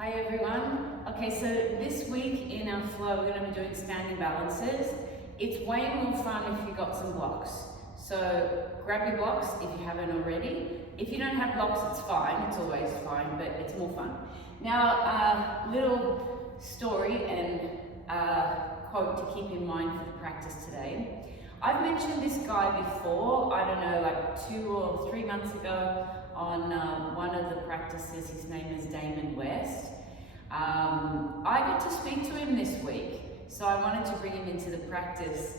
Hi everyone. Okay, so this week in our flow we're going to be doing standing balances. It's way more fun if you've got some blocks. So grab your blocks if you haven't already. If you don't have blocks, it's fine, it's always fine, but it's more fun. Now, little story and quote to keep in mind for the practice today. I've mentioned this guy before, I don't know, like 2 or 3 months ago on one of the practices. His name is Damon West. I got to speak to him this week, so I wanted to bring him into the practice.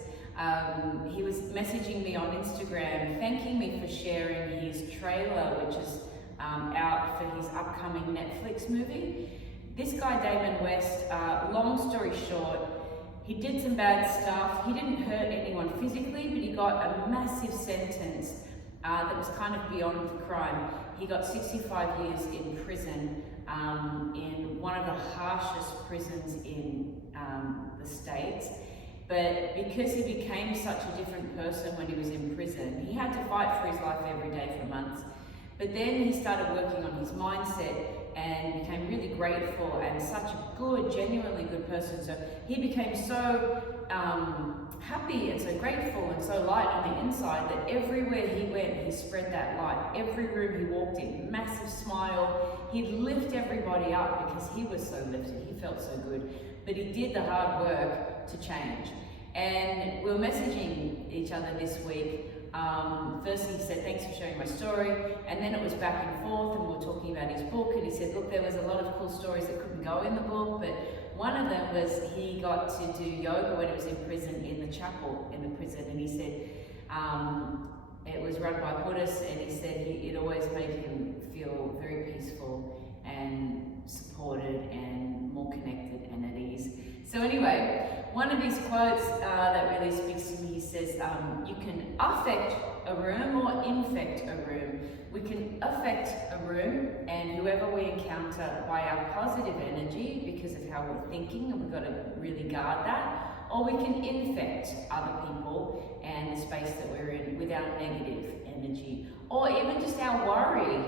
He was messaging me on Instagram, thanking me for sharing his trailer, which is out for his upcoming Netflix movie. This guy, Damon West, long story short, he did some bad stuff. He didn't hurt anyone physically, but he got a massive sentence that was kind of beyond the crime. He got 65 years in prison in one of the harshest prisons in the States. But because he became such a different person when he was in prison, he had to fight for his life every day for months. But then he started working on his mindset and became really grateful and such a good, genuinely good person. So he became so happy and so grateful and so light on the inside that everywhere he went, he spread that light. Every room he walked in, massive smile. He'd lift everybody up because he was so lifted. He felt so good. But he did the hard work to change. And we were messaging each other this week. First he said, thanks for sharing my story, and then it was back and forth, and we were talking about his book, and he said, look, there was a lot of cool stories that couldn't go in the book, but one of them was he got to do yoga when he was in prison, in the chapel in the prison, and he said it was run by Buddhists, and he said it always made him feel very peaceful and supported and more connected and at ease. So anyway, one of his quotes that really speaks to me, he says, you can affect a room or infect a room. We can affect a room and whoever we encounter by our positive energy because of how we're thinking, and we've got to really guard that. Or we can infect other people and the space that we're in with our negative energy, or even just our worry.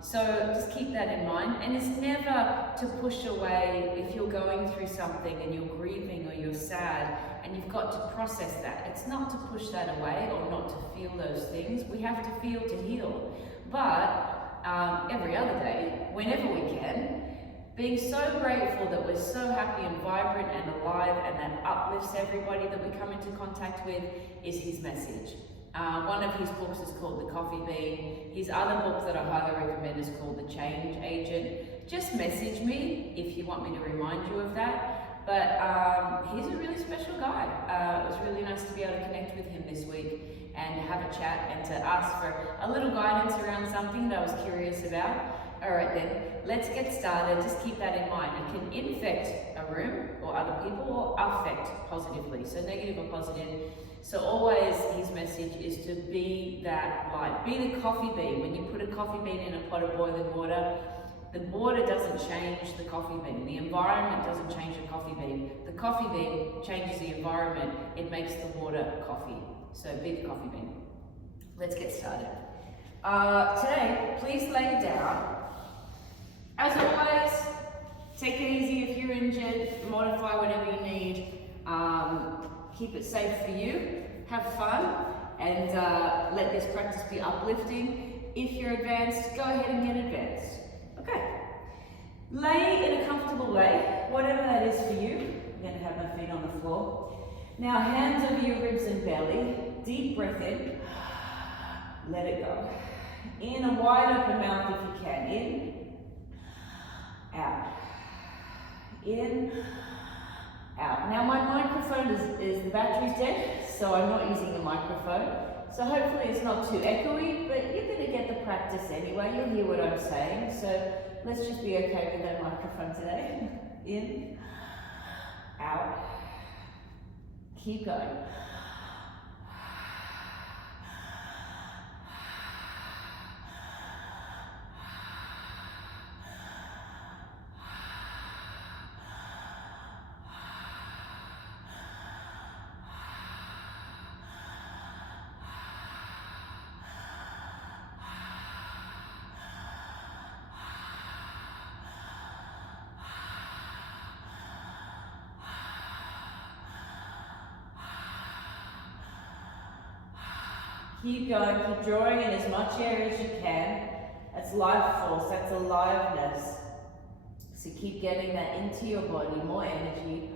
So just keep that in mind, and it's never to push away if you're going through something and you're grieving or you're sad and you've got to process that. It's not to push that away or not to feel those things. We have to feel to heal. But every other day, whenever we can, being so grateful that we're so happy and vibrant and alive, and that uplifts everybody that we come into contact with, is his message. One of his books is called The Coffee Bean. His other book that I highly recommend is called The Change Agent. Just message me if you want me to remind you of that. But he's a really special guy. It was really nice to be able to connect with him this week and have a chat and to ask for a little guidance around something that I was curious about. All right then, let's get started. Just keep that in mind. You can infect a room or other people, or affect positively, so negative or positive. So always his message is to be that light. Be the coffee bean. When you put a coffee bean in a pot of boiling water, the water doesn't change the coffee bean. The environment doesn't change the coffee bean. The coffee bean changes the environment. It makes the water coffee. So be the coffee bean. Let's get started. Today, please lay down. As always, take it easy if you're injured, modify whatever you need. Keep it safe for you, have fun, and let this practice be uplifting. If you're advanced, go ahead and get advanced. Okay. Lay in a comfortable way, whatever that is for you. I'm going to have my feet on the floor. Now, hands over your ribs and belly. Deep breath in. Let it go. In a wide open mouth if you can. In. Out. In. Out. Now my microphone is the battery's dead, so I'm not using the microphone. So hopefully it's not too echoey, but you're going to get the practice anyway. You'll hear what I'm saying. So let's just be okay with that microphone today. In. Out. Keep going. Keep going, keep drawing in as much air as you can. That's life force, that's aliveness. So keep getting that into your body, more energy.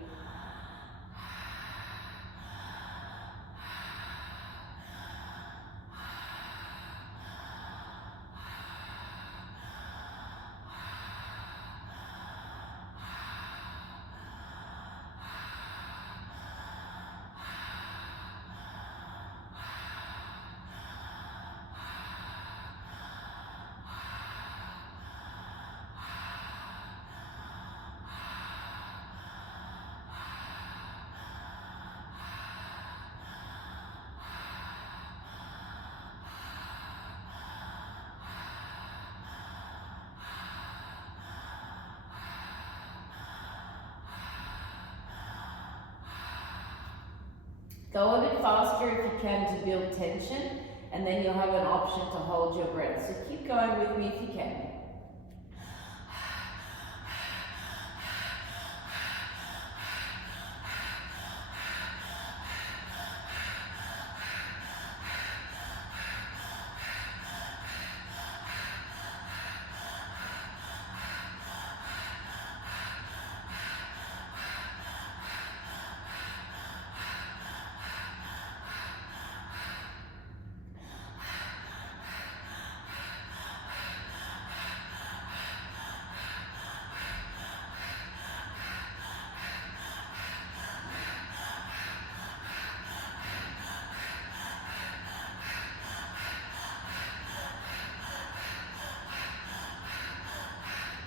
Go a bit faster if you can to build tension, and then you'll have an option to hold your breath. So keep going with me if you can.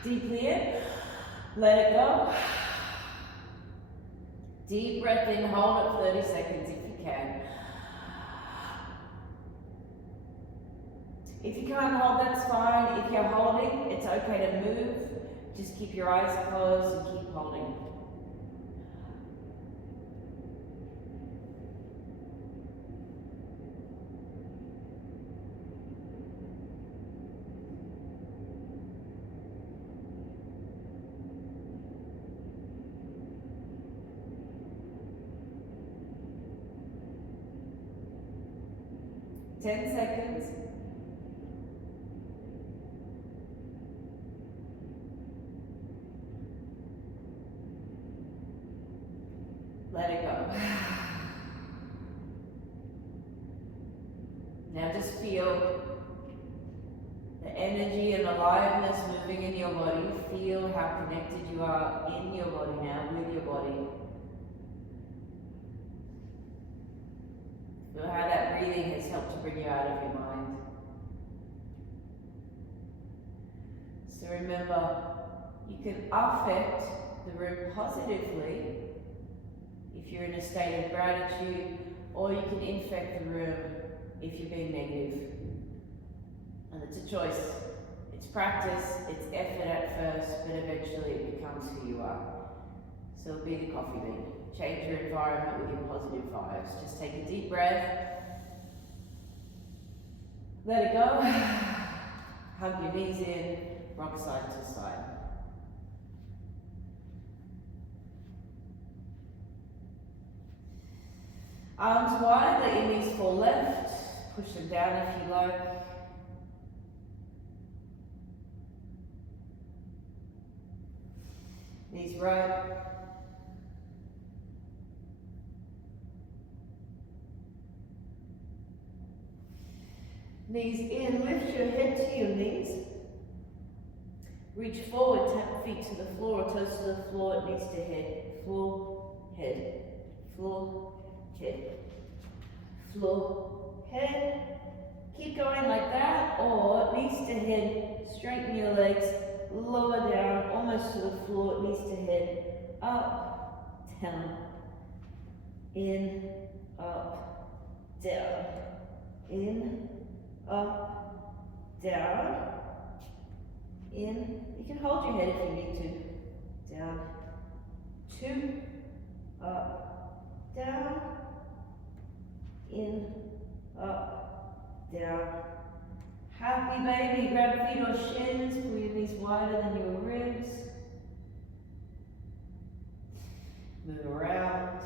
Deeply in, let it go. Deep breath in, hold it 30 seconds if you can. If you can't hold, that's fine. If you're holding, it's okay to move. Just keep your eyes closed and keep holding. Ten seconds. Let it go. Now just feel the energy and aliveness moving in your body. Feel how connected you are in your body now, with your body. Feel how that breathing has helped to bring you out of your mind. So remember, you can affect the room positively if you're in a state of gratitude, or you can infect the room if you're being negative. And it's a choice. It's practice, it's effort at first, but eventually it becomes who you are. So be the coffee bean. Change your environment with your positive vibes. Just take a deep breath. Let it go. Hug your knees in, rock side to side. Arms wide, let your knees fall left. Push them down if you like. Knees right. Knees in, lift your head to your knees. Reach forward, tap feet to the floor, or toes to the floor, knees to head. Floor, head, floor, head, floor, head. Keep going like that, or knees to head, straighten your legs, lower down, almost to the floor, knees to head, up, down, in, up, down, in, up, down, in. You can hold your head if you need to. Down, 2, up, down, in, up, down. Happy baby, grab feet or shins, pull your knees wider than your ribs. Move around.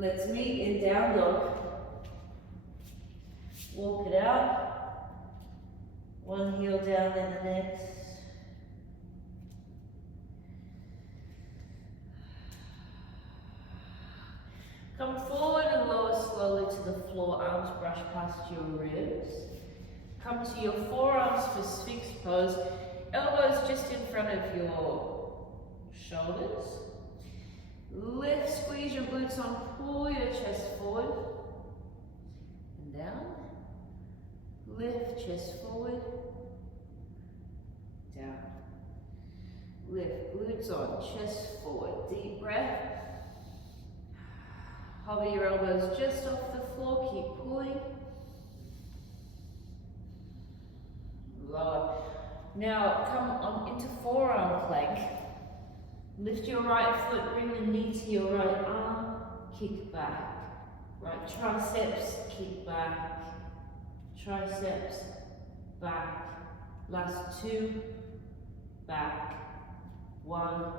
Let's meet in down dog. Walk it out. One heel down, then the next. Come forward and lower slowly to the floor, arms brush past your ribs. Come to your forearms for Sphinx pose, elbows just in front of your shoulders. Lift, squeeze your glutes on, pull your chest forward and down. Lift, chest forward, down. Lift, glutes on, chest forward, deep breath. Hover your elbows just off the floor, keep pulling. Lower. Now come on into forearm plank. Lift your right foot, bring the knee to your right arm, kick back. Right triceps, kick back. Triceps, back. Last two, back. One,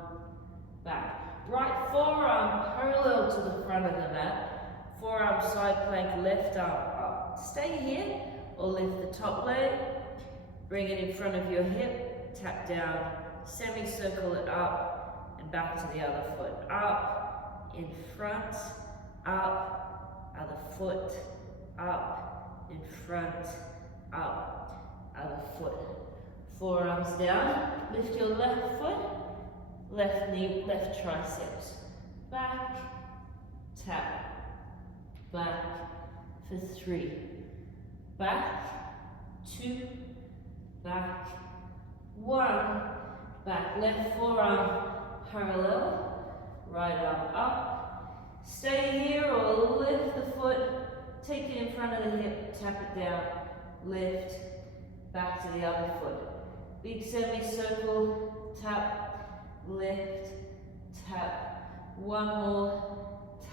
back. Right forearm parallel to the front of the mat. Forearm side plank, left arm up. Stay here or lift the top leg. Bring it in front of your hip, tap down, semicircle it up and back to the other foot. Up, in front, up, other foot, up, in front, up, other foot. Forearms down, lift your left foot, left knee, left triceps. Back, tap, back for 3. Back, 2, back, 1, back, left forearm parallel, right arm up. Stay here or lift the foot, take it in front of the hip, tap it down, lift, back to the other foot. Big semicircle, tap, lift, tap. One more,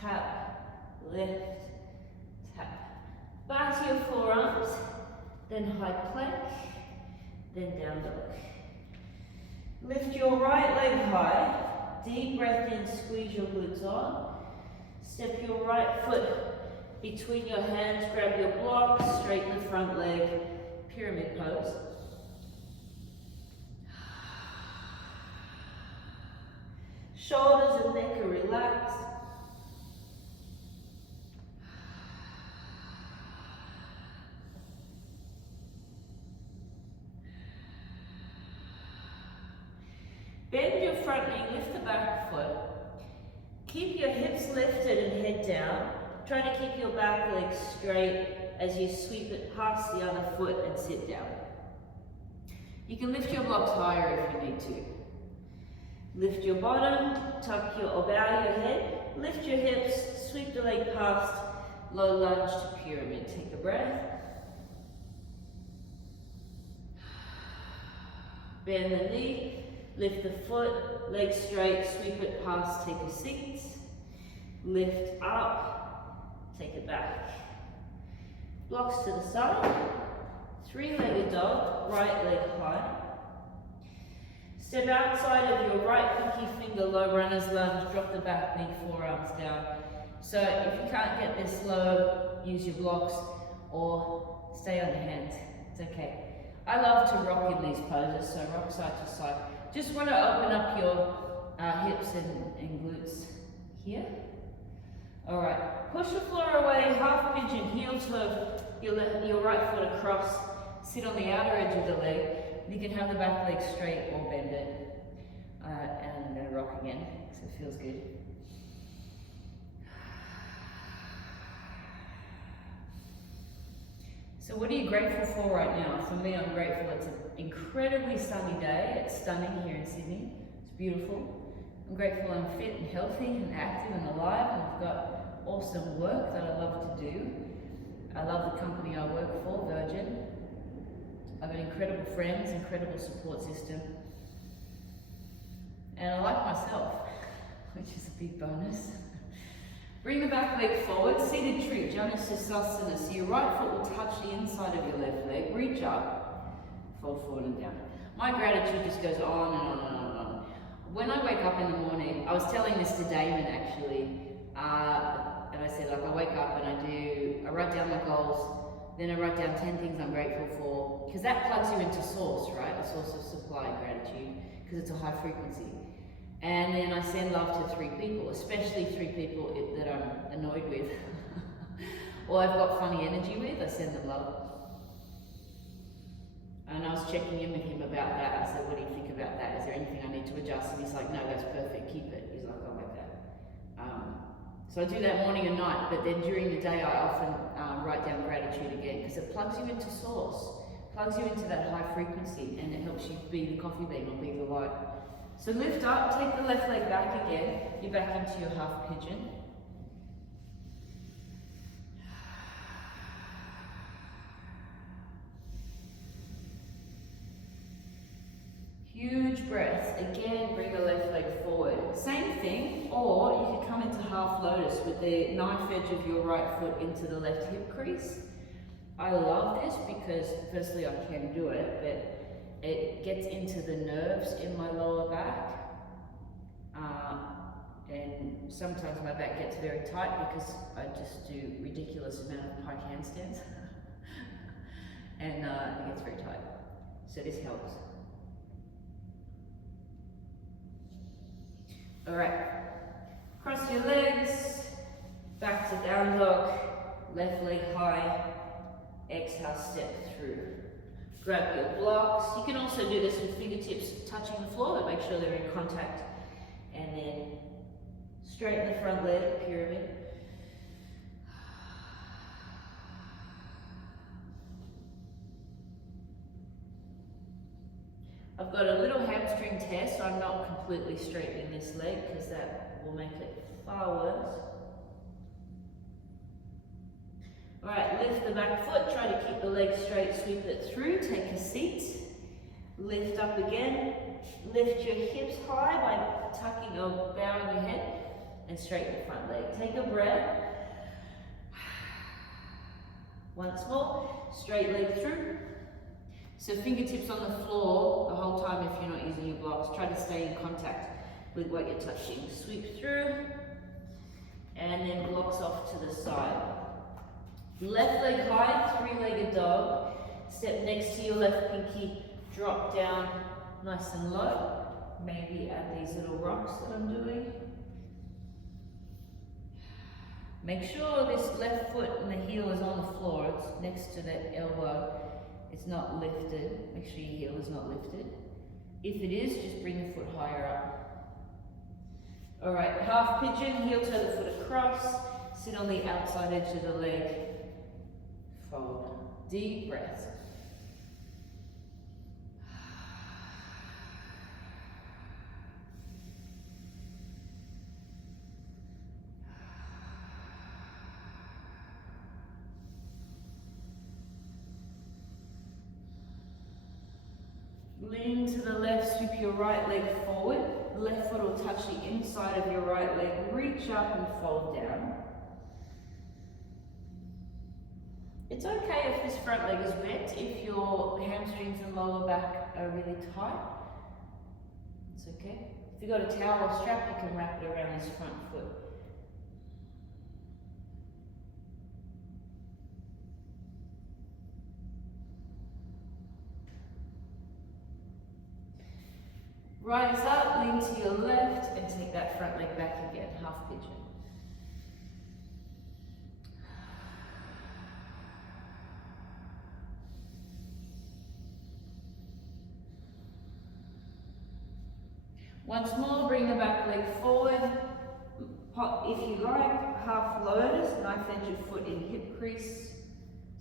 tap, lift, tap. Back to your forearms, then high plank, then down dog. Lift your right leg high, deep breath in, squeeze your glutes on. Step your right foot between your hands, grab your block, straighten the front leg, pyramid pose. Shoulders and neck are relaxed. Bend your front knee, lift the back foot. Keep your hips lifted and head down. Try to keep your back leg straight as you sweep it past the other foot and sit down. You can lift your blocks higher if you need to. Lift your bottom, tuck your or bow your head, lift your hips, sweep the leg past, low lunge to pyramid. Take a breath. Bend the knee, lift the foot, leg straight, sweep it past, take a seat. Lift up, take it back. Blocks to the side, 3-legged dog, right leg high. Step outside of your right pinky finger, low runner's lunge, drop the back knee, forearms down. So if you can't get this low, use your blocks or stay on your hands, it's okay. I love to rock in these poses, so rock side to side. Just want to open up your hips and glutes here. All right, push the floor away, half pigeon, heel toe, your right foot across, sit on the outer edge of the leg. You can have the back leg straight or bend it. And I'm going to rock again, because it feels good. So what are you grateful for right now? For me, I'm grateful it's an incredibly sunny day. It's stunning here in Sydney. It's beautiful. I'm grateful I'm fit and healthy and active and alive, and I've got awesome work that I love to do. I love the company I work for, Virgin. I've got incredible friends, incredible support system. And I like myself, which is a big bonus. Bring the back leg forward, seated tree, Janu Sirsasana. So your right foot will touch the inside of your left leg. Reach up, fall forward and down. My gratitude just goes on and on and on and on. When I wake up in the morning, I was telling this to Damon actually, and I said, like, I wake up and I write down my goals, then I write down 10 things I'm grateful for, because that plugs you into source, right? A source of supply, gratitude, because it's a high frequency. And then I send love to 3 people, especially 3 people that I'm annoyed with, or I've got funny energy with. I send them love. And I was checking in with him about that. I said, what do you think about that? Is there anything I need to adjust? And he's like, no, that's perfect, keep it. He's like, I like that. So I do that morning and night, but then during the day I often write down gratitude again, because it plugs you into source, plugs you into that high frequency, and it helps you be the coffee bean or be the light. So lift up, take the left leg back again. You're back into your half pigeon. Huge breath. Again, bring the left leg forward. Same thing, or you could come into half lotus with the knife edge of your right foot into the left hip crease. I love this because firstly I can do it, but it gets into the nerves in my lower back. And sometimes my back gets very tight because I just do ridiculous amount of pike handstands. And it gets very tight. So this helps. Alright, cross your legs, back to down dog, left leg high, exhale, step through. Grab your blocks. You can also do this with fingertips touching the floor, but make sure they're in contact. And then straighten the front leg, pyramid. I've got a little hamstring tear, so I'm not completely straightening this leg because that will make it far worse. Alright, lift the back foot, try to keep the leg straight, sweep it through, take a seat. Lift up again, lift your hips high by tucking or bowing your head and straighten the front leg. Take a breath. Once more, straight leg through. So fingertips on the floor the whole time if you're not using your blocks. Try to stay in contact with what you're touching. Sweep through, and then blocks off to the side. Left leg high, 3-legged dog. Step next to your left pinky, drop down nice and low. Maybe add these little rocks that I'm doing. Make sure this left foot and the heel is on the floor. It's next to the elbow. It's not lifted. Make sure your heel is not lifted. If it is, just bring the foot higher up. Alright, half pigeon, heel toe the foot across. Sit on the outside edge of the leg. Fold. Deep breath. Lean to the left, sweep your right leg forward. The left foot will touch the inside of your right leg. Reach up and fold down. It's okay if this front leg is bent, if your hamstrings and lower back are really tight. It's okay. If you've got a towel or strap, you can wrap it around this front foot. Rise up, lean to your left, and take that front leg back again, half pigeon. Once more, bring the back leg forward. If you like, half lotus, knife edge of foot in hip crease.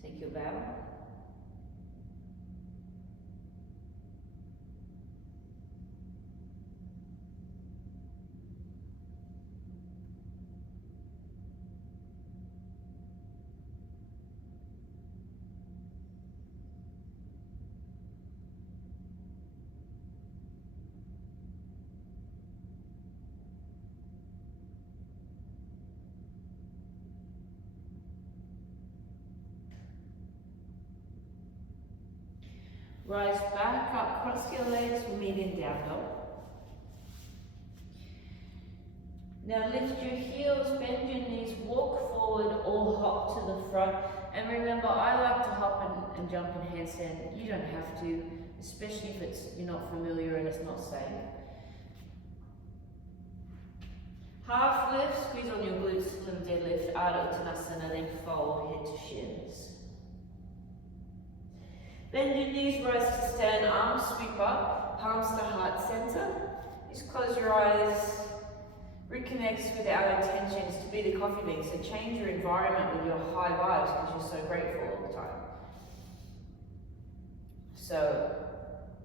Take your bow. Rise back up, cross your legs, we'll meet in down dog. Now lift your heels, bend your knees, walk forward or hop to the front. And remember, I like to hop and jump in handstand. You don't have to, especially if you're not familiar and it's not safe. Half lift, squeeze on your glutes, little deadlift, Ardha Uttanasana, then fold head to shins. Bend your knees, rise to stand, arms sweep up, palms to heart center. Just close your eyes, reconnect with our intentions to be the coffee bean. So change your environment with your high vibes because you're so grateful all the time. So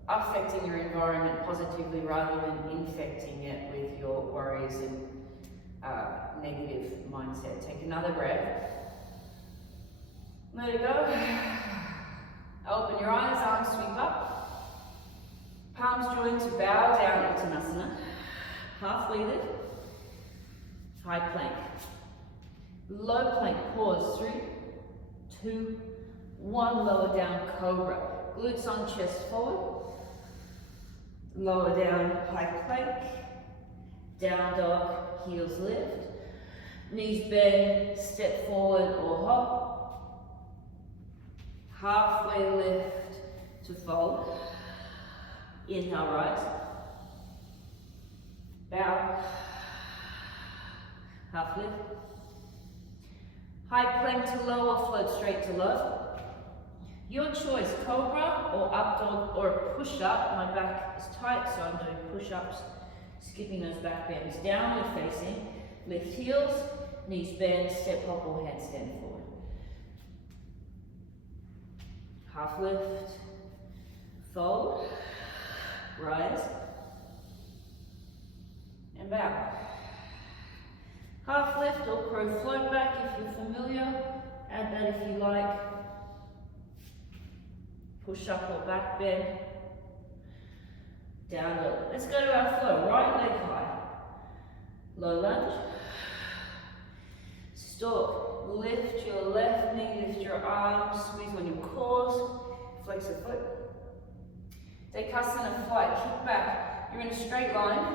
affecting your environment positively rather than infecting it with your worries and negative mindset. Take another breath. Let it go. Open your eyes, arms sweep up. Palms join to bow down Uttanasana. Halfway lift. High plank. Low plank, pause. 3, 2, 1. Lower down, cobra. Glutes on chest forward. Lower down, high plank. Down dog, heels lift. Knees bend, step forward or hop. Halfway lift to fold. Inhale, rise. Bow. Half lift. High plank to low or float straight to low. Your choice, cobra or up dog or a push up. My back is tight, so I'm doing push ups. Skipping those back bends. Downward facing. Lift heels, knees bend, step hop or handstand forward. Half lift. Fold. Rise. And bow. Half lift or crow float back if you're familiar. Add that if you like. Push up or back bend. Down low. Let's go to our flow. Right leg high. Low lunge. Stalk. Lift your left knee, lift your arms, squeeze on your core, flex the foot. Dekasana flight, kick back. You're in a straight line.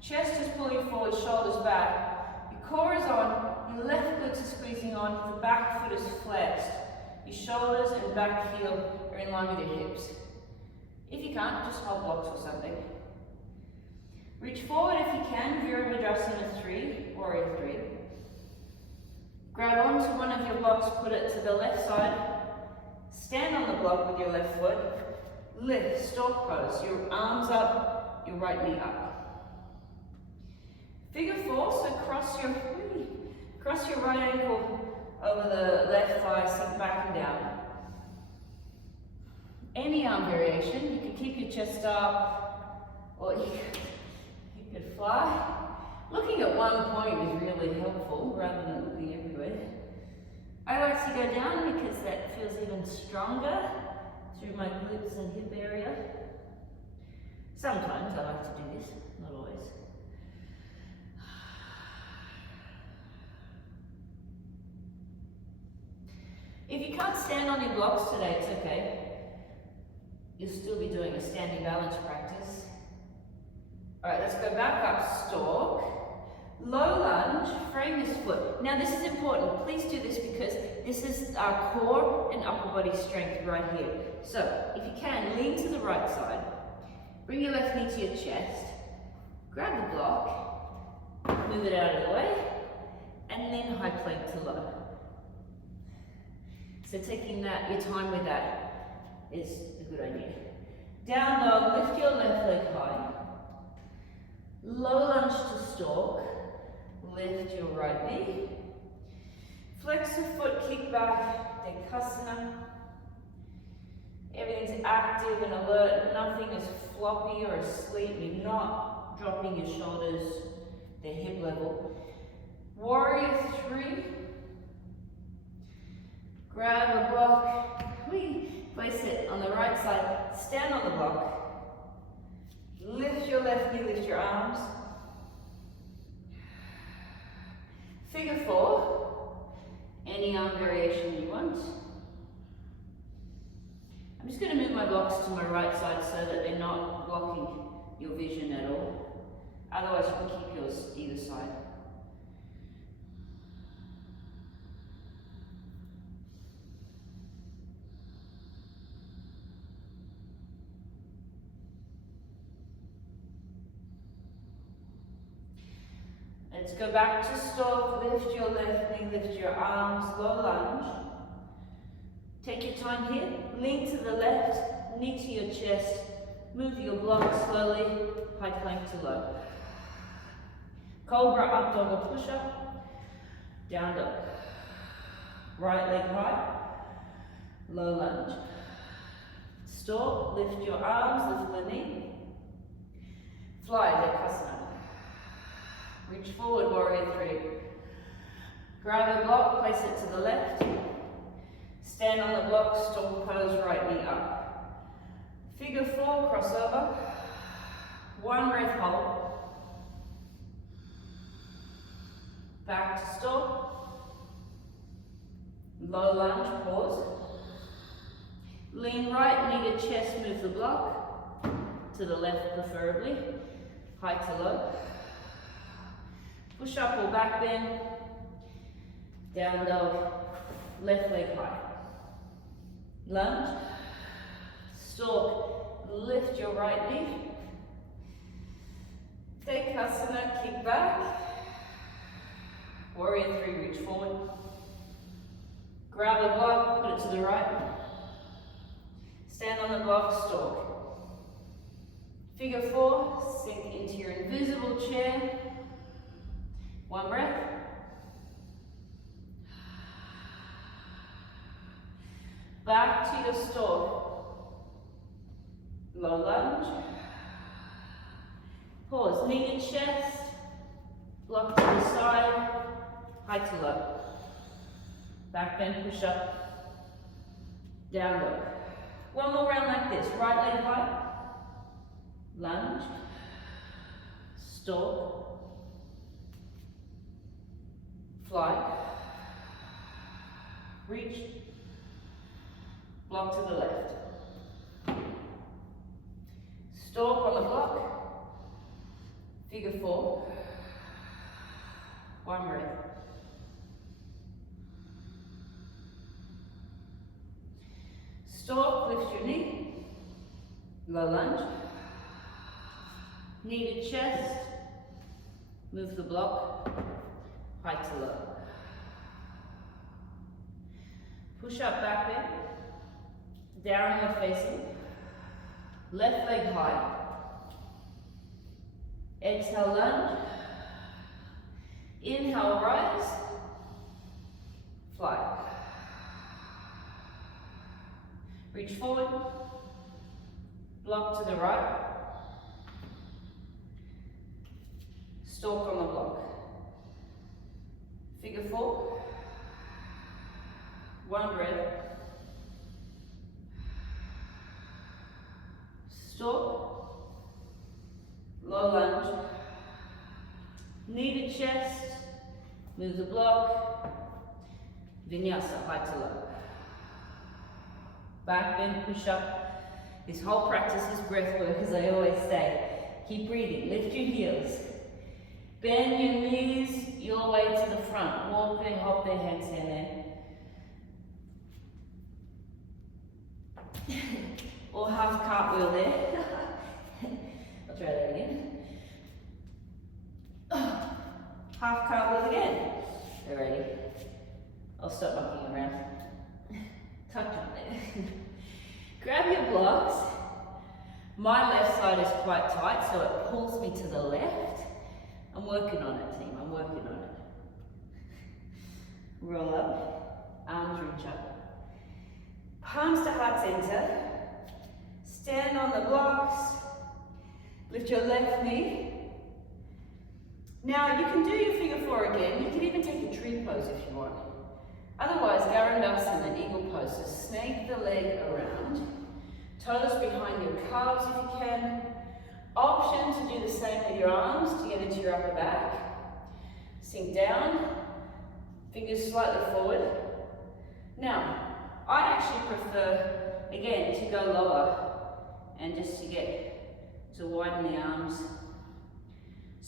Chest is pulling forward, shoulders back. Your core is on, your left glutes are squeezing on, the back foot is flexed. Your shoulders and back heel are in line with your hips. If you can't, just hold blocks or something. Reach forward if you can, Virabhadrasana 3, Warrior 3. Grab onto one of your blocks, put it to the left side. Stand on the block with your left foot. Lift, stalk pose, your arms up, your right knee up. Figure 4, so cross your right ankle over the left thigh, sink back and down. Any arm variation, you can keep your chest up, or you could fly. Looking at one point is really helpful, rather than looking everywhere. I like to go down because that feels even stronger through my glutes and hip area. Sometimes I like to do this, not always. If you can't stand on your blocks today, it's okay. You'll still be doing a standing balance practice. Alright, let's go back up, stalk. Low lunge, frame this foot. Now this is important, please do this because this is our core and upper body strength right here. So, if you can, lean to the right side, bring your left knee to your chest, grab the block, move it out of the way, and then high plank to low. So taking your time with that is a good idea. Down dog, lift your left leg high. Low lunge to stalk. Lift your right knee. Flex the foot, kick back, Dekasana. Everything's active and alert. Nothing is floppy or asleep. You're not dropping your shoulders, they're hip level. Warrior 3. Grab a block. Place it on the right side. Stand on the block. Lift your left knee, lift your arms. Figure 4. Any arm variation you want. I'm just going to move my blocks to my right side so that they're not blocking your vision at all. Otherwise you can keep yours either side. Let's go back to stop. Lift your left knee, lift your arms, low lunge. Take your time here. Lean to the left, knee to your chest. Move your block slowly, high plank to low. Cobra, up dog or push up. Down dog. Right leg high. Low lunge. Stop, lift your arms, lift the knee. Fly, Dekasana. Reach forward, warrior three. Grab a block, place it to the left. Stand on the block, storm pose, right knee up. Figure four, crossover. One breath, hold. Back to stop. Low lunge, pause. Lean right, knee to chest, move the block. To the left preferably. High to low. Push up or back bend. Down dog. Left leg high. Lunge. Stalk. Lift your right knee. Dekasana, kick back. Warrior three, reach forward. Grab the block, put it to the right. Stand on the block, stalk. Figure four, sink into your invisible chair. One breath. Back to your stalk. Low lunge. Pause, knee to chest. Block to the side. High to low. Back bend, push up. Down dog. One more round like this. Right leg high. Lunge. Stalk. Fly. Reach. Block to the left. Stalk on the block. Figure four. One breath. Stalk, lift your knee. Low lunge. Knee to chest. Move the block. High to low. Push up, back bend. Down you're facing. Left leg high. Exhale, lunge. Inhale, rise. Fly. Reach forward. Block to the right. Stalk on the block. Figure four. One breath. Stalk. Low lunge. Knee to chest. Move the block. Vinyasa, high to low. Back bend, push up. This whole practice is breath work, as I always say. Keep breathing, lift your heels. Bend your knees your way to the front. Walk there, hop there, handstand there. Or half cartwheel there. I'll try that again. Half cartwheel again. Alrighty. I'll stop mucking around. Touch on there. Grab your blocks. My left side is quite tight, so it pulls me to the left. I'm working on it, team. I'm working on it. Roll up. Arms reach up. Palms to heart center. Stand on the blocks. Lift your left knee. Now you can do your figure four again. You can even take a tree pose if you want. Otherwise, Garandasana, eagle pose. So snake the leg around. Toes behind your calves if you can. Option to do the same with your arms to get into your upper back. Sink down. Fingers slightly forward. Now, I actually prefer, again, to go lower and just to get to widen the arms.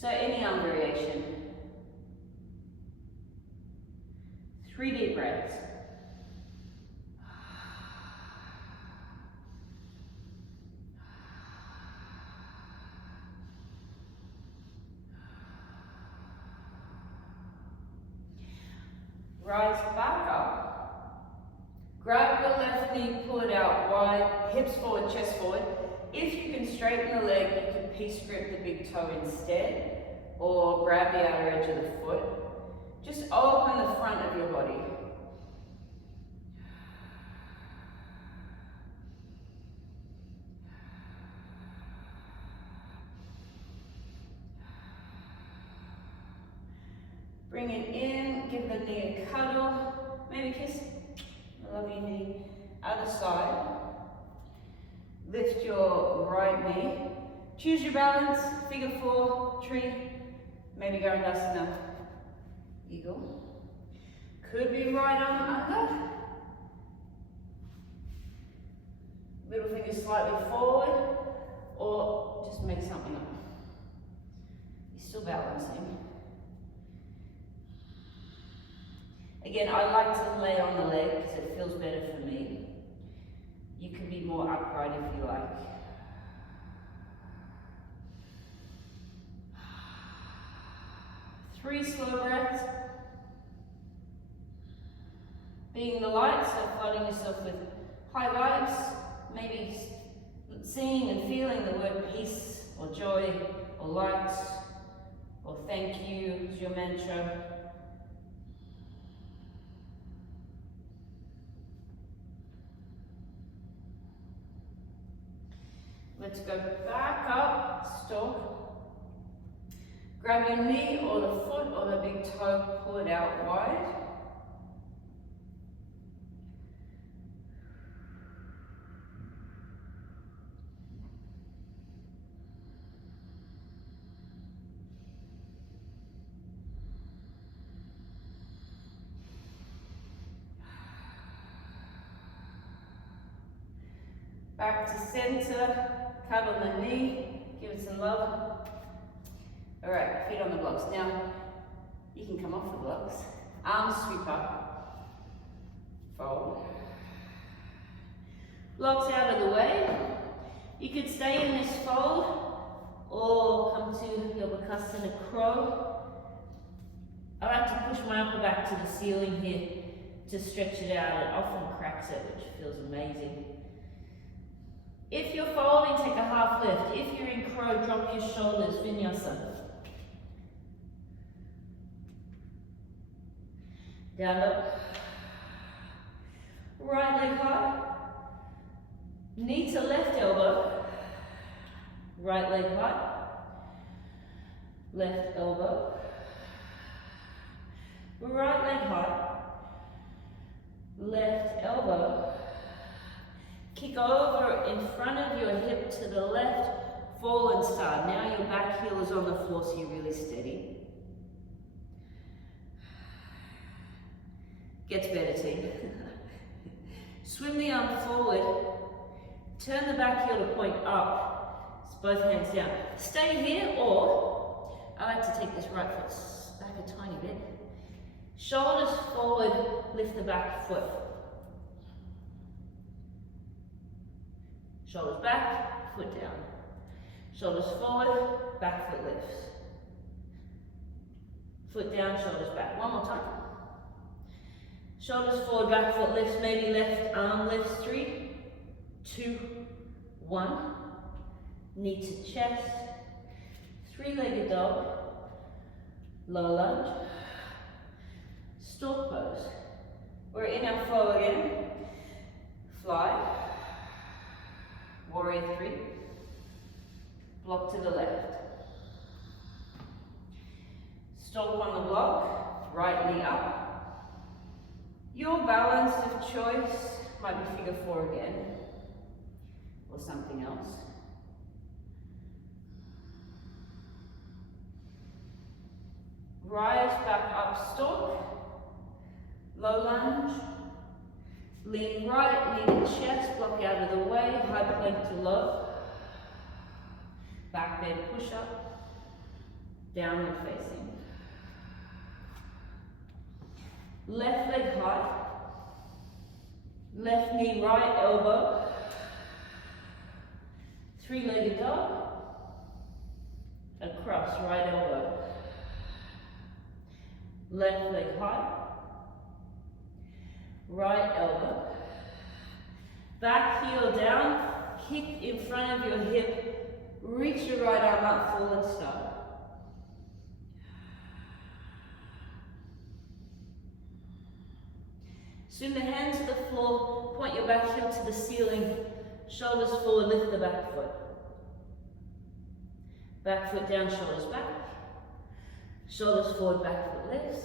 So any arm variation. 3 deep breaths. Rise back up. Grab your left knee, pull it out wide, hips forward, chest forward. If you can straighten the leg, you can peace grip the big toe instead, or grab the outer edge of the foot. Just open the front of your body. Bring it in, give the knee a cuddle, maybe kiss. I love you, knee. Other side. Lift your right knee. Choose your balance, figure 4, tree, maybe Garandasana, eagle. Could be right arm under. Little finger slightly forward, or just make something up. You're still balancing. Again, I like to lay on the leg because it feels better for me. You can be more upright if you like. Three slow breaths. Being in the light, so flooding yourself with high vibes, maybe seeing and feeling the word peace or joy or light or thank you as your mantra. Let's go back up, stalk. Grab your knee or the foot or the big toe, pull it out wide. Back to center. Cuddle the knee, give it some love. All right, feet on the blocks. Now, you can come off the blocks. Arms sweep up. Fold. Blocks out of the way. You could stay in this fold or come to your Bakasana crow. I like to push my upper back to the ceiling here to stretch it out. It often cracks it, which feels amazing. If you're folding, take a half lift. If you're in crow, drop your shoulders, vinyasa. Down up. Right leg high. Knee to left elbow. Right leg high. Left elbow. Right leg high. Left elbow. Kick over in front of your hip to the left, fallen star. Now your back heel is on the floor, so you're really steady. Gets better, team. Swim the arm forward. Turn the back heel to point up. It's both hands down. Stay here, or I like to take this right foot back a tiny bit. Shoulders forward, lift the back foot. Shoulders back, foot down. Shoulders forward, back foot lifts. Foot down, shoulders back. One more time. Shoulders forward, back foot lifts, maybe left arm lifts. 3, 2, 1. Knee to chest. 3-legged dog. Low lunge. Stalk pose. We're in our flow again. Fly. Warrior 3, block to the left. Stomp on the block, right knee up. Your balance of choice might be figure 4 again, or something else. Rise back up, stalk, low lunge. Lean right, knee to chest, block out of the way, high plank to low. Back bend, push up. downward facing. Left leg high. Left knee, right elbow. Three-legged dog. Across, right elbow. Left leg high. Right elbow. Back heel down. Kick in front of your hip. Reach your right arm up, fallen star. Swing the hands to the floor, point your back heel to the ceiling, shoulders forward, lift the back foot. Back foot down, shoulders back. Shoulders forward, back foot lifts.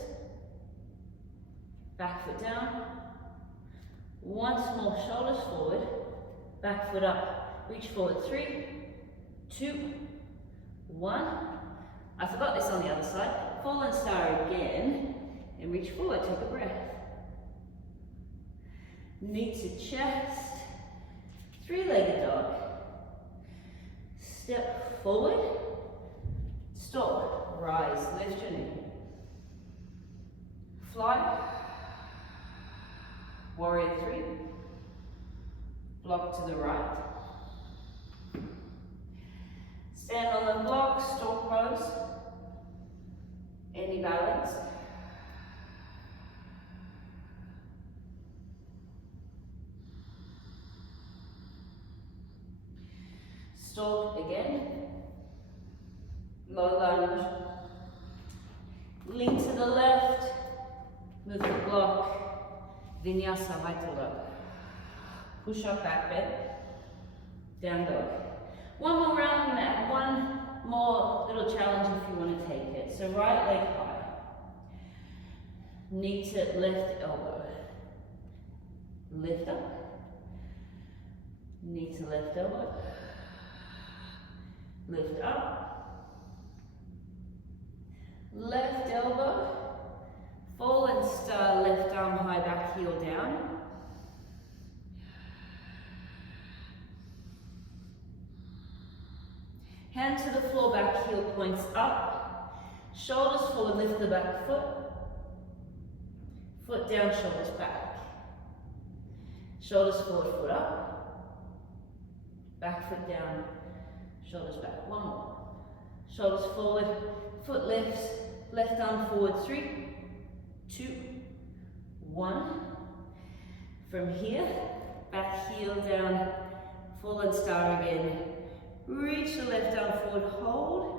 Back foot down. Once more, shoulders forward, back foot up. Reach forward, 3, 2, 1. I forgot this on the other side. Fallen star again, and reach forward, take a breath. Knee to chest, three-legged dog. Step forward, stop, rise, lift your knee. Fly, warrior 3, block to the right. Stand on the block, stork pose, any balance. Stork again, low lunge, lean to the left, move the block, vinyasa haitala, push up back bend, down dog. One more round, I'm going to add one more little challenge if you want to take it. So right leg high, knee to left elbow, lift up, knee to left elbow, lift up, left elbow, fallen star, left arm high, back heel down. Hand to the floor, back heel points up, shoulders forward, lift the back foot, foot down, shoulders back, shoulders forward, foot up, back foot down, shoulders back. One more. Shoulders forward, foot lifts, left arm forward. 3, 2, 1. From here, back heel down, fallen star again. Reach the left arm forward, hold.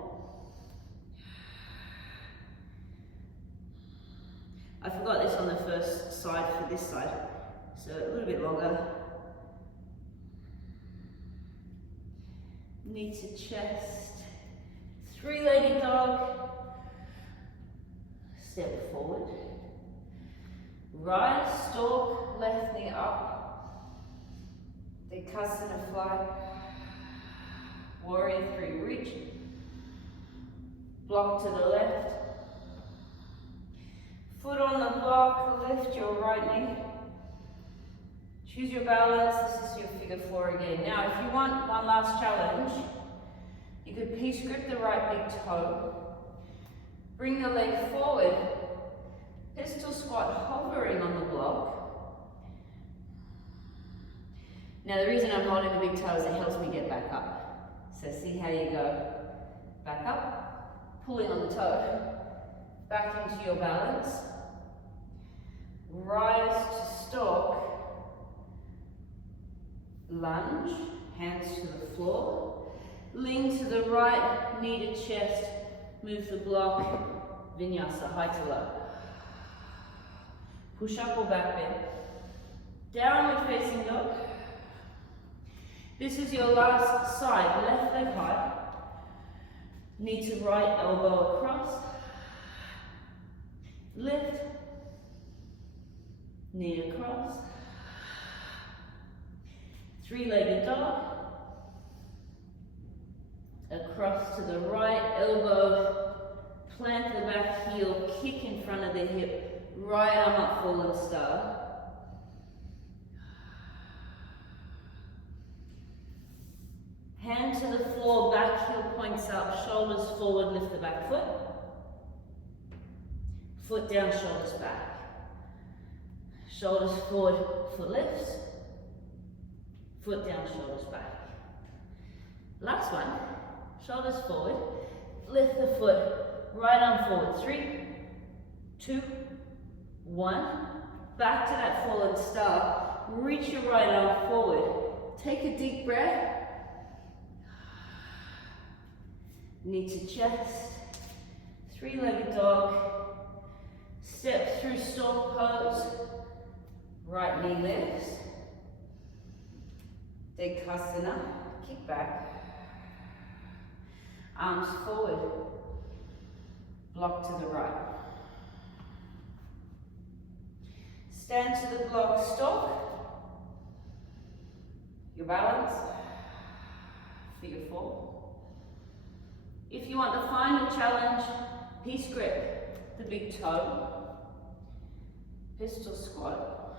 I forgot this on the first side for this side, so a little bit longer. Knee to chest, three-legged dog, step forward, rise, stalk, left knee up, Dekasana fly, warrior 3, reach, block to the left, foot on the block, lift your right knee. Choose your balance, this is your figure 4 again. Now if you want one last challenge, you could peace grip the right big toe, bring the leg forward, pistol squat hovering on the block. Now the reason I'm holding the big toe is it helps me get back up. So see how you go, back up, pulling on the toe, back into your balance, rise to stalk, lunge, hands to the floor, lean to the right, knee to chest, move the block, vinyasa, haitala. Push up or back bend. Downward facing dog. This is your last side, left leg high, knee to right, elbow across, lift, knee across, three-legged dog, across to the right elbow, plant the back heel, kick in front of the hip, right arm up, fallen star. Hand to the floor, back heel points up, shoulders forward, lift the back foot. Foot down, shoulders back. Shoulders forward, foot lifts. Foot down, shoulders back. Last one, shoulders forward, lift the foot, right arm forward. 3, 2, 1. Back to that fallen star. Reach your right arm forward. Take a deep breath. Knee to chest. 3-legged dog. Step through stork pose. Right knee lifts. Dekasana. Kick back. Arms forward. Block to the right. Stand to the block, stop. Your balance for your fall. If you want the final challenge, peace grip, the big toe, pistol squat.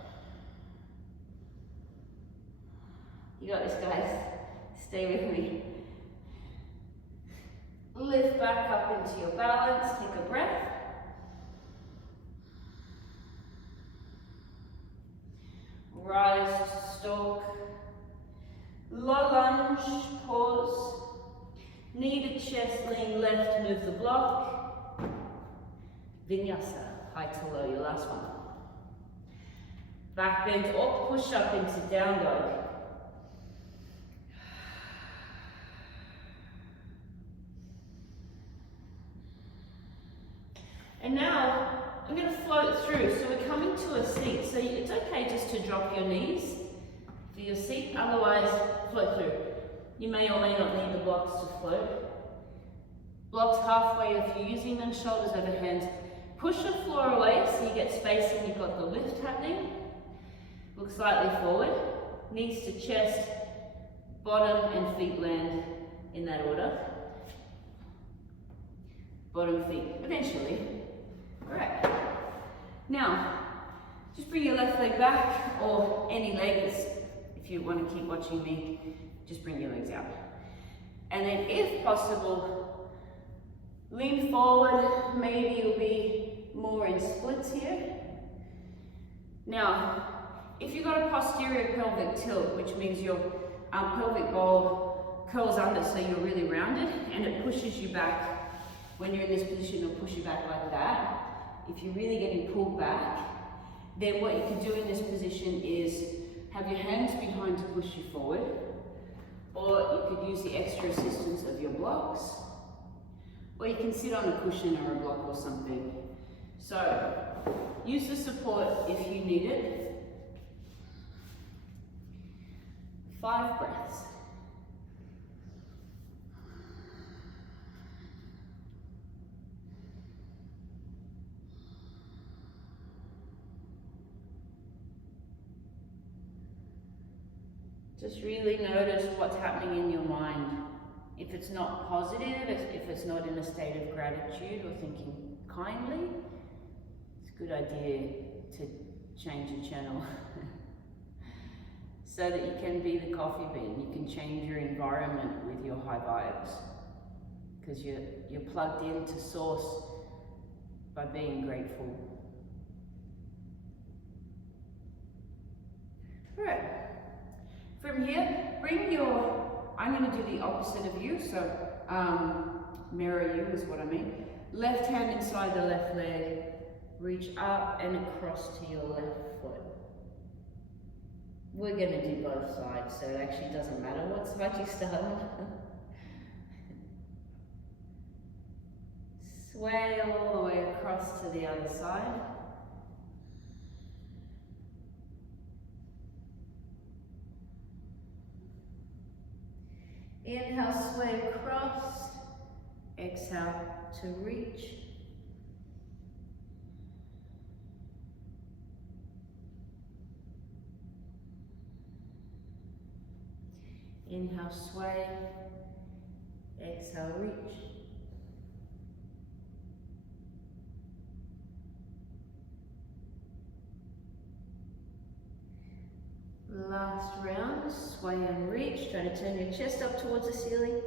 You got this, guys. Stay with me. Lift back up into your balance, take a breath. Rise to stalk. Low lunge, pause. Knee to chest, lean left, move the block. Vinyasa, high to low, your last one. Back bend or push up into down dog. And now, I'm going to float through. So we're coming to a seat. So it's okay just to drop your knees for your seat. Otherwise, float through. You may or may not need the blocks to float. Blocks halfway if you're using them, shoulders over hands. Push the floor away so you get space and you've got the lift happening. Look slightly forward. Knees to chest, bottom and feet land in that order. Bottom feet, eventually. Alright. Now, just bring your left leg back, or any leg, if you want to keep watching me, just bring your legs out. And then if possible, lean forward, maybe you'll be more in splits here. Now, if you've got a posterior pelvic tilt, which means your pelvic bowl curls under so you're really rounded and it pushes you back, when you're in this position it'll push you back like that. If you're really getting pulled back, then what you can do in this position is have your hands behind to push you forward, or you could use the extra assistance of your blocks, or you can sit on a cushion or a block or something. So use the support if you need it. 5 breaths. Just really notice what's happening in your mind. If it's not positive, if it's not in a state of gratitude or thinking kindly, it's a good idea to change your channel. So that you can be the coffee bean, you can change your environment with your high vibes. Because you're plugged into source by being grateful. Alright. From here, bring your, I'm going to do the opposite of you, so mirror you is what I mean. Left hand inside the left leg, reach up and across to your left foot. We're going to do both sides, so it actually doesn't matter what side you start on. Sway all the way across to the other side. Inhale, sway across. Exhale to reach. Inhale, sway. Exhale, reach. Last round. arms, sway and reach, try to turn your chest up towards the ceiling.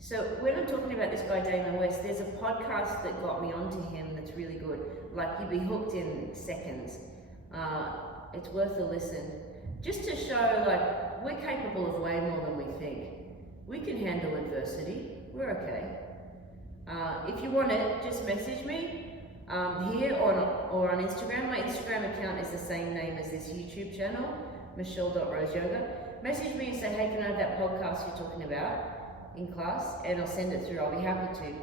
So when I'm talking about this guy, Damon West, there's a podcast that got me onto him that's really good. Like, you'd be hooked in seconds. It's worth a listen. Just to show, like, we're capable of way more than we think. We can handle adversity. We're okay. If you want it, just message me here or on Instagram. My Instagram account is the same name as this YouTube channel, michelle.roseyoga. Message me and say, hey, can I have that podcast you're talking about in class, and I'll send it through. I'll be happy to.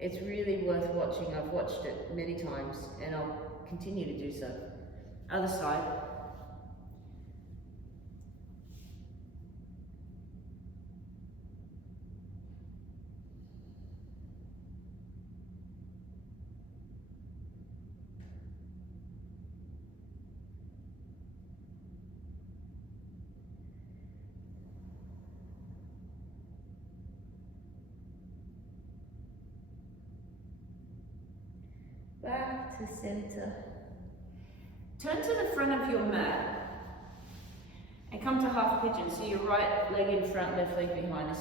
It's really worth watching. I've watched it many times and I'll continue to do so. Other side. Back to center. Turn to the front of your mat and come to half pigeon. So your right leg in front, left leg behind.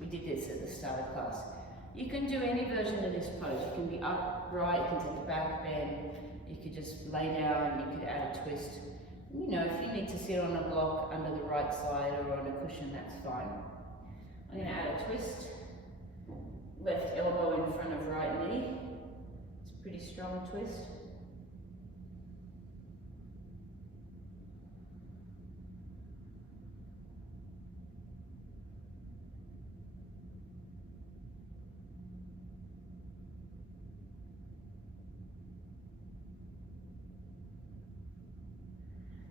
We did this at the start of class. You can do any version of this pose. You can be upright, you can take a back bend, you could just lay down, you could add a twist. You know, if you need to sit on a block under the right side or on a cushion, that's fine. I'm going to add a twist. Left elbow in front of right knee. Pretty strong twist.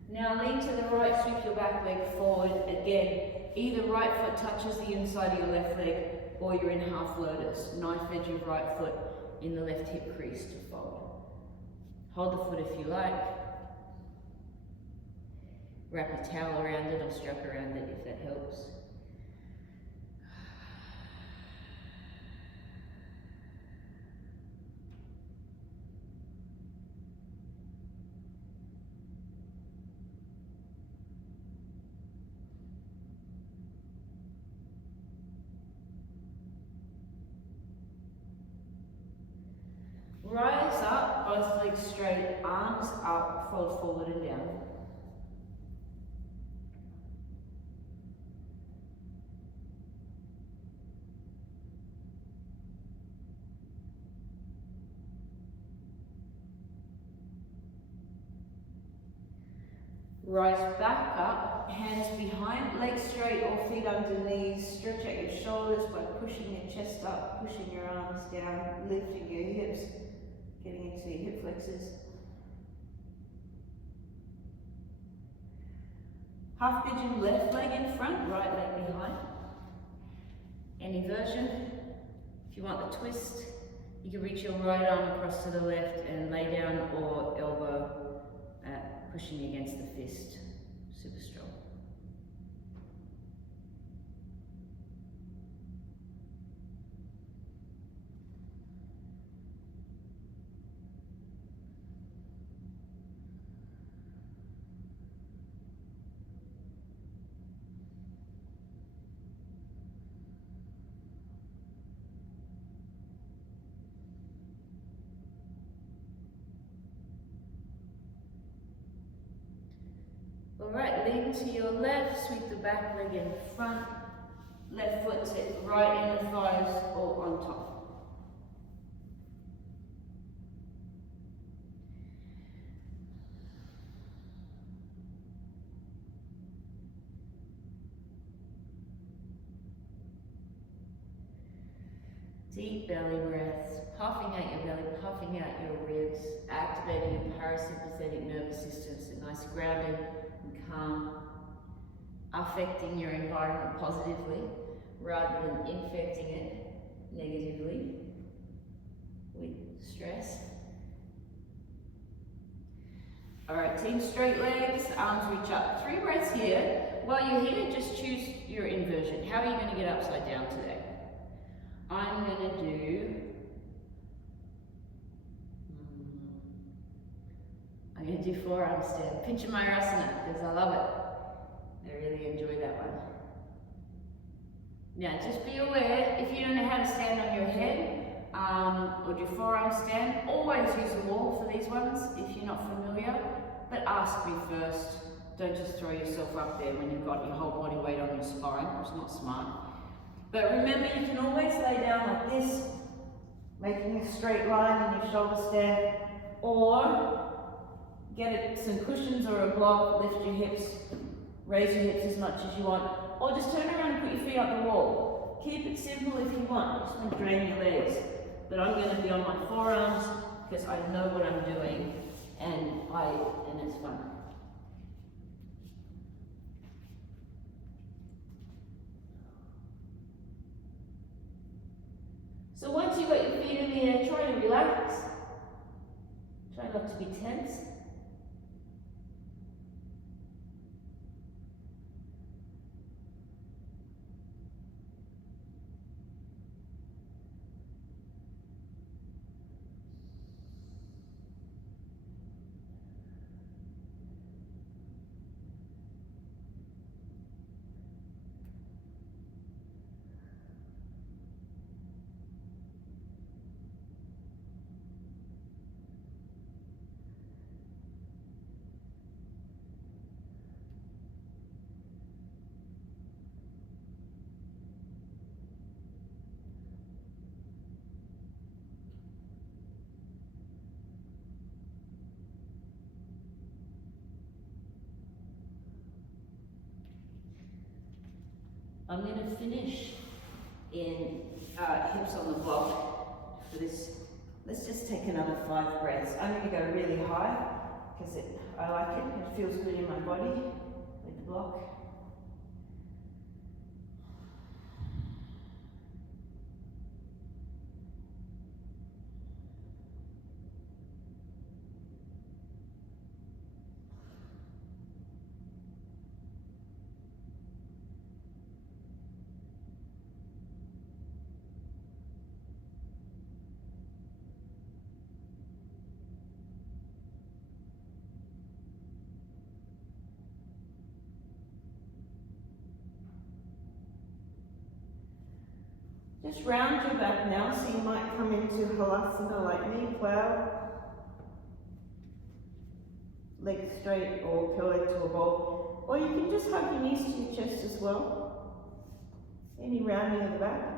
Now lean to the right, sweep your back leg forward again. Either right foot touches the inside of your left leg or you're in half lotus. Knife edge of right foot in the left hip crease to fold. Hold the foot if you like. Wrap a towel around it or strap around it if that helps. Rise up, both legs straight, arms up, fold forward and down. Rise back up, hands behind, legs straight or feet under knees. Stretch out your shoulders by pushing your chest up, pushing your arms down, lifting your hips, getting into your hip flexors. Half pigeon, left leg in front, right leg behind. Any version. If you want the twist, you can reach your right arm across to the left and lay down or elbow pushing against the fist. Super strong. Alright, lean to your left, sweep the back leg in front, left foot sit right in the thighs or on top. Deep belly breaths, puffing out your belly, puffing out your ribs, activating your parasympathetic nervous system, so nice grounded and calm, affecting your environment positively rather than infecting it negatively with stress. Alright, team straight legs, arms reach up. 3 breaths here. While you're here, just choose your inversion. How are you going to get upside down today? I'm going to do I'm going to do forearm stand. Pinchamayurasana, because I love it. I really enjoy that one. Now just be aware, if you don't know how to stand on your head, or do your forearm stand, always use a wall for these ones if you're not familiar, but ask me first. Don't just throw yourself up there when you've got your whole body weight on your spine. It's not smart. But remember, you can always lay down like this, making a straight line in your shoulder stand, or get some cushions or a block, lift your hips, raise your hips as much as you want, or just turn around and put your feet up the wall. Keep it simple if you want, just don't drain your legs. But I'm going to be on my forearms because I know what I'm doing, and it's fun. So once you've got your feet in the air, try to relax. Try not to be tense. I'm going to finish in hips on the block for this. Let's just take another 5 breaths. I'm going to go really high because I like it. It feels good in my body with the block. Just round your back now, so you might come into Halasana like me, plow. Legs straight or curl into a ball. Or you can just hug your knees to your chest as well. Any rounding of the back.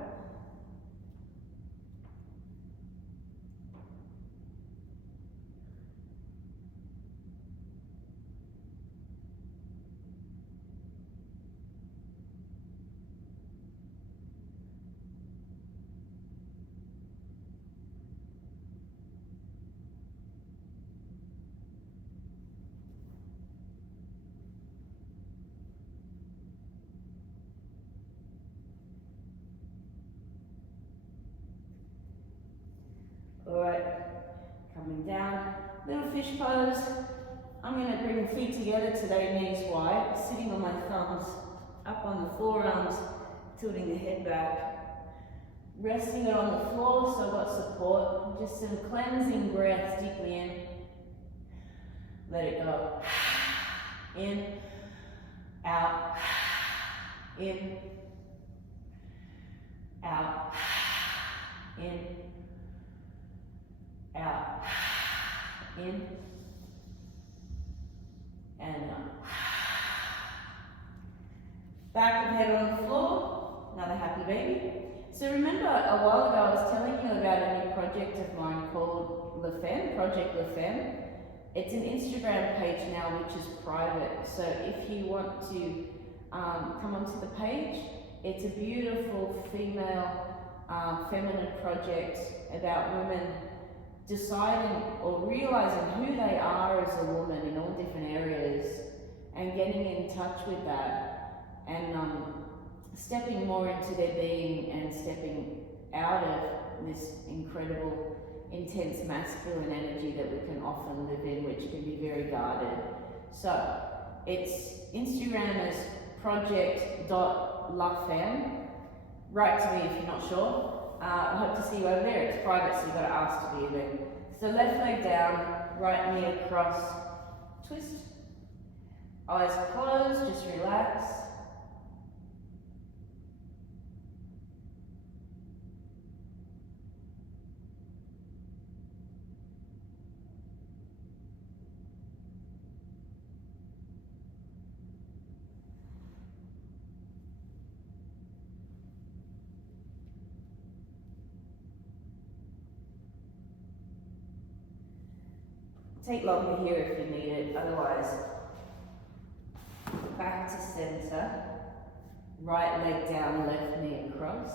Alright, coming down, little fish pose. I'm going to bring the feet together today, knees wide, sitting on my thumbs, up on the forearms, tilting the head back, resting it on the floor so I've got support. Just some cleansing breaths deeply in. Let it go. In, out, in, out, in, out, in, and out. Back of head on the floor, another happy baby. So remember a while ago I was telling you about a new project of mine called Le Femme, Project Le Femme. It's an Instagram page now which is private, so if you want to come onto the page, it's a beautiful female feminine project about women deciding or realizing who they are as a woman in all different areas and getting in touch with that and stepping more into their being and stepping out of this incredible, intense masculine energy that we can often live in, which can be very guarded. So it's Instagram is project.lafemme. Write to me if you're not sure. I hope to see you over there. It's private, so you've got to ask to be there. So left leg down, right knee across, twist, Eyes closed, just relax. Take longer here if you need it, otherwise back to center, right leg down, left knee across,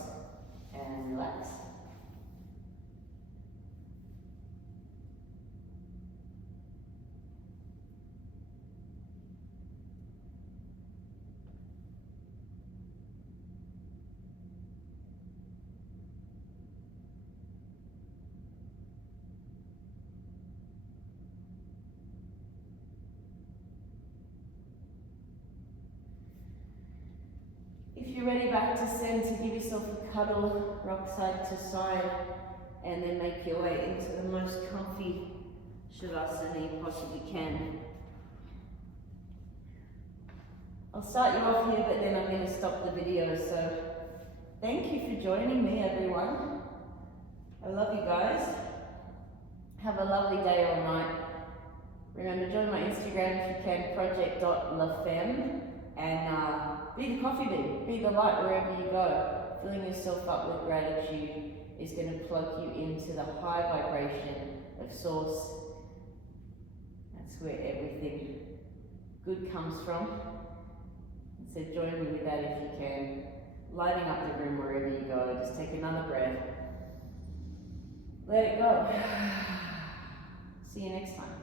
and relax. If you're ready back to center, give yourself a cuddle, rock side to side, and then make your way into the most comfy Shavasana you possibly can. I'll start you off here, but then I'm going to stop the video, so thank you for joining me, everyone. I love you guys. Have a lovely day or night. Remember, join my Instagram if you can, project.lafemme, and be the coffee bean, be the light wherever you go. Filling yourself up with gratitude is going to plug you into the high vibration of Source. That's where everything good comes from. So join me with that if you can. Lighting up the room wherever you go. Just take another breath. Let it go. See you next time.